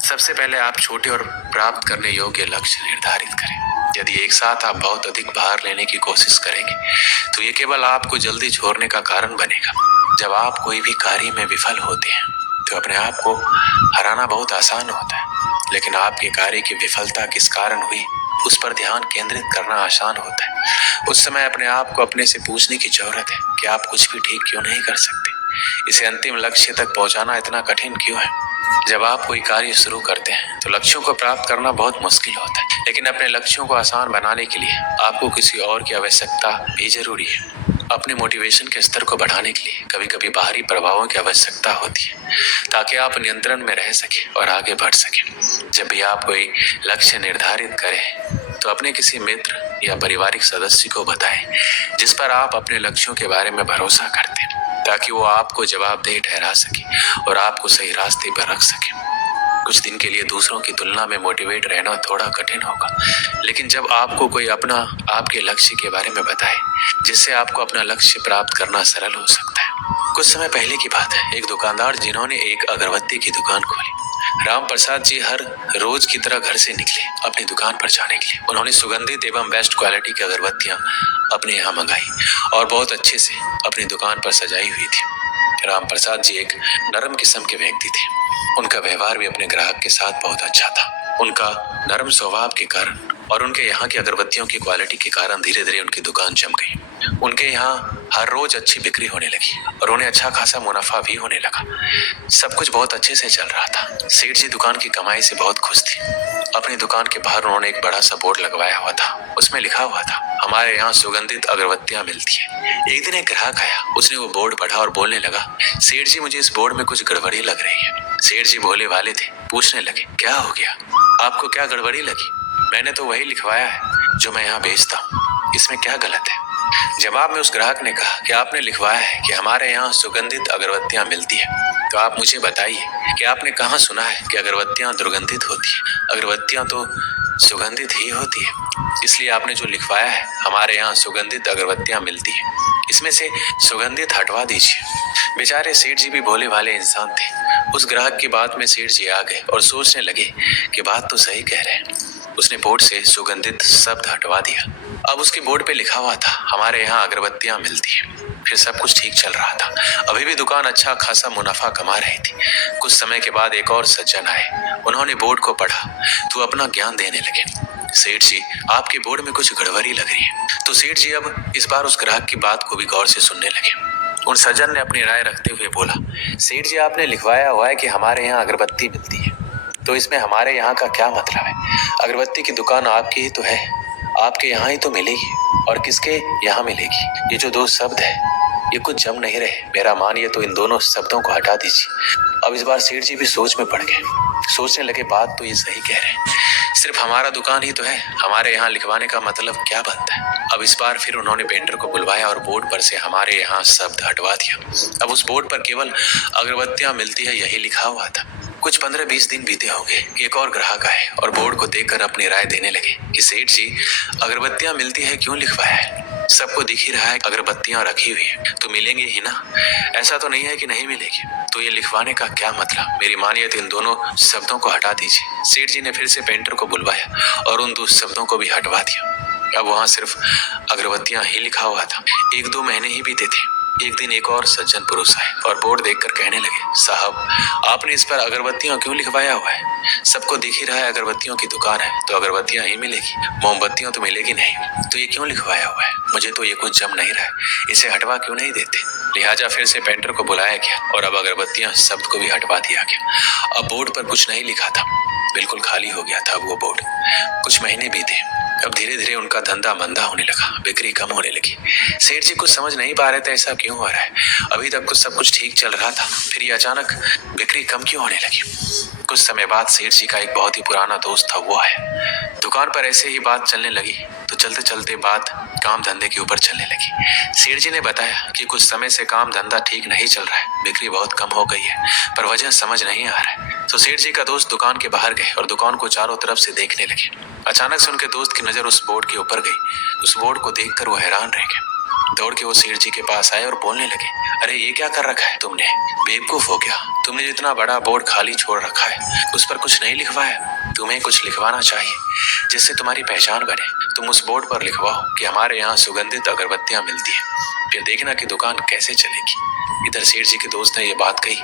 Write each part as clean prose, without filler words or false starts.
सबसे पहले आप छोटे और प्राप्त करने योग्य लक्ष्य निर्धारित करें। यदि एक साथ आप बहुत अधिक भार लेने की कोशिश करेंगे तो ये केवल आपको जल्दी छोड़ने का कारण बनेगा। जब आप कोई भी कार्य में विफल होते हैं तो अपने आप को हराना बहुत आसान होता है, लेकिन आपके कार्य की विफलता किस कारण हुई उस पर ध्यान केंद्रित करना आसान होता है। उस समय अपने आप को अपने से पूछने की जरूरत है कि आप कुछ भी ठीक क्यों नहीं कर सकते। इसे अंतिम लक्ष्य तक पहुंचाना इतना कठिन क्यों है। जब आप कोई कार्य शुरू करते हैं तो लक्ष्यों को प्राप्त करना बहुत मुश्किल होता है, लेकिन अपने लक्ष्यों को आसान बनाने के लिए आपको किसी और की आवश्यकता भी जरूरी है। अपने मोटिवेशन के स्तर को बढ़ाने के लिए कभी कभी बाहरी प्रभावों की आवश्यकता होती है ताकि आप नियंत्रण में रह सके और आगे बढ़ सके। जब भी आप कोई लक्ष्य निर्धारित करें तो अपने किसी मित्र या पारिवारिक सदस्य को बताएं जिस पर आप अपने लक्ष्यों के बारे में भरोसा करते हैं, ताकि वो आपको जवाबदेह ठहरा सके और आपको सही रास्ते पर रख सके। कुछ दिन के लिए दूसरों की तुलना में मोटिवेट रहना थोड़ा कठिन होगा, लेकिन जब आपको कोई अपना आपके लक्ष्य के बारे में बताए जिससे आपको अपना लक्ष्य प्राप्त करना सरल हो सकता है। कुछ समय पहले की बात है, एक दुकानदार जिन्होंने एक अगरबत्ती की दुकान खोली। राम प्रसाद जी हर रोज की तरह घर से निकले अपनी दुकान पर जाने के लिए। उन्होंने सुगंधित एवं बेस्ट क्वालिटी की अगरबत्तियां अपने यहाँ मंगाई और बहुत अच्छे से अपनी दुकान पर सजाई हुई थी। राम प्रसाद जी एक नरम किस्म के व्यक्ति थे। उनका व्यवहार भी अपने ग्राहक के साथ बहुत अच्छा था। उनका नरम स्वभाव के कारण और उनके यहाँ की अगरबत्तियों की क्वालिटी के कारण धीरे धीरे उनकी दुकान जम गई। उनके यहाँ हर रोज अच्छी बिक्री होने लगी और उन्हें अच्छा खासा मुनाफा भी होने लगा। सब कुछ बहुत अच्छे से चल रहा था। सेठ जी दुकान की कमाई से बहुत खुश थे। अपनी दुकान के बाहर उन्होंने एक बड़ा सा बोर्ड लगवाया हुआ था। उसमें लिखा हुआ था, हमारे यहाँ सुगंधित अगरबत्तियां मिलती है। एक दिन एक ग्राहक आया, उसने वो बोर्ड पढ़ा और बोलने लगा, सेठ जी मुझे इस बोर्ड में कुछ गड़बड़ी लग रही है। सेठ जी भोले वाले थे, पूछने लगे, क्या हो गया, आपको क्या गड़बड़ी लगी? मैंने तो वही लिखवाया है जो मैं यहाँ बेचता हूँ, इसमें क्या गलत है? जवाब में उस ग्राहक ने कहा कि आपने लिखवाया है कि हमारे यहाँ सुगंधित अगरबत्तियां मिलती है, तो आप मुझे बताइए कि आपने कहाँ सुना है कि अगरबत्तियां दुर्गंधित होती है? अगरबत्तियां तो सुगंधित ही होती है, इसलिए आपने जो लिखवाया है हमारे यहाँ सुगंधित अगरबत्तियां मिलती है, इसमें से सुगंधित हटवा दीजिए। बेचारे सेठ जी भी भोले भाले इंसान थे। उस ग्राहक की बात में सेठ जी आ गए और सोचने लगे कि बात तो सही कह रहे हैं। उसने बोर्ड से सुगंधित शब्द हटवा दिया। अब उसके बोर्ड पे लिखा हुआ था, हमारे यहाँ अगरबत्तियां मिलती है। फिर सब कुछ ठीक चल रहा था। अभी भी दुकान अच्छा खासा मुनाफा कमा रही थी। कुछ समय के बाद एक और सज्जन आए। उन्होंने बोर्ड को पढ़ा तो अपना ज्ञान देने लगे। सेठ जी, आपके बोर्ड में कुछ गड़बड़ी लग रही है। तो सेठ जी अब इस बार उस ग्राहक की बात को भी गौर से सुनने लगे। उन सज्जन ने अपनी राय रखते हुए बोला, सेठ जी आपने लिखवाया हुआ है कि हमारे यहाँ अगरबत्ती मिलती है, तो इसमें हमारे यहाँ का क्या मतलब है? अगरबत्ती की दुकान आपकी ही तो है, आपके यहाँ ही तो मिलेगी और किसके यहाँ मिलेगी? ये जो दो शब्द है ये कुछ जम नहीं रहे। मेरा मानिए तो इन दोनों शब्दों को हटा दीजिए। अब इस बार सेठ जी भी सोच में पड़ गए। सोचने लगे, बात तो ये सही कह रहे हैं, सिर्फ हमारा दुकान ही तो है, हमारे यहाँ लिखवाने का मतलब क्या बनता है? अब इस बार फिर उन्होंने पेंटर को बुलवाया और बोर्ड पर से हमारे यहाँ शब्द हटवा दिया। अब उस बोर्ड पर केवल अगरबत्तियां मिलती है यही लिखा हुआ था। कुछ 15-20 दिन बीते होंगे। एक और ग्राहक आए और बोर्ड को देखकर अपनी राय देने लगे कि सेठ जी अगरबत्तियां मिलती है क्यों लिखवाया है? सबको दिख ही रहा है अगरबत्तियां रखी हुई है तो मिलेंगे ही ना, ऐसा तो नहीं है कि नहीं मिलेगी। तो ये लिखवाने का क्या मतलब? मेरी मानिए तो इन दोनों शब्दों को हटा दीजिए। सेठ जी ने फिर से पेंटर को बुलवाया और उन दो शब्दों को भी हटवा दिया। अब वहां सिर्फ अगरबत्तियां ही लिखा हुआ था। 1-2 महीने ही बीते थे। एक दिन एक और सज्जन पुरुष आए और बोर्ड देखकर कहने लगे, साहब आपने इस पर अगरबत्तियां क्यों लिखवाया हुआ है? सबको दिख ही रहा है अगरबत्तियों की दुकान है तो अगरबत्तियां ही मिलेगी, मोमबत्तियां तो मिलेगी नहीं, तो ये क्यों लिखवाया हुआ है? मुझे तो ये कुछ जम नहीं रहा है, इसे हटवा क्यों नहीं देते? लिहाजा फिर से पेंटर को बुलाया गया और अब अगरबत्तियां शब्द को भी हटवा दिया गया। अब बोर्ड पर कुछ नहीं लिखा था, बिल्कुल खाली हो गया था वो बोर्ड। कुछ महीने बीते। अब धीरे धीरे उनका धंधा मंदा होने लगा, बिक्री कम होने लगी। सेठ जी कुछ समझ नहीं पा रहे थे ऐसा क्यों हो रहा है। अभी तक सब कुछ ठीक चल रहा था, फिर ये अचानक बिक्री कम क्यों होने लगी? कुछ समय बाद सेठ जी का एक बहुत ही पुराना दोस्त था, वो आया। दुकान पर ऐसे ही बात चलने लगी तो चलते चलते बात काम धंधे के ऊपर चलने लगी। सेठ जी ने बताया कि कुछ समय से काम धंधा ठीक नहीं चल रहा है, बिक्री बहुत कम हो गई है, पर वजह समझ नहीं आ रहा है। तो सेठ जी का दोस्त दुकान के बाहर गए और दुकान को चारों तरफ से देखने लगे। अचानक से उनके दोस्त की नजर उस बोर्ड के ऊपर गई। उस बोर्ड को देखकर वो हैरान रह गए। दौड़ के वो सेठ जी के पास आए और बोलने लगे, अरे ये क्या कर रखा है तुमने, बेवकूफ हो गया, तुमने जितना बड़ा बोर्ड खाली छोड़ रखा है उस पर कुछ नहीं लिखवाया। तुम्हें कुछ लिखवाना चाहिए जिससे तुम्हारी पहचान बने। तुम उस बोर्ड पर लिखवाओ कि हमारे यहाँ सुगंधित अगरबत्तियां मिलती है, फिर देखना कि दुकान कैसे चलेगी। इधर सेठ जी के दोस्त ने ये बात कही,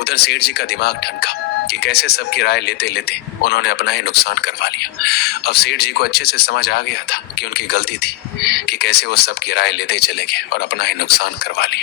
उधर सेठ जी का दिमाग ठनका कि कैसे सबकी राय लेते लेते उन्होंने अपना ही नुकसान करवा लिया। अब सेठ जी को अच्छे से समझ आ गया था कि उनकी गलती थी कि कैसे वो सबकी राय लेते चले गए और अपना ही नुकसान करवा लिया।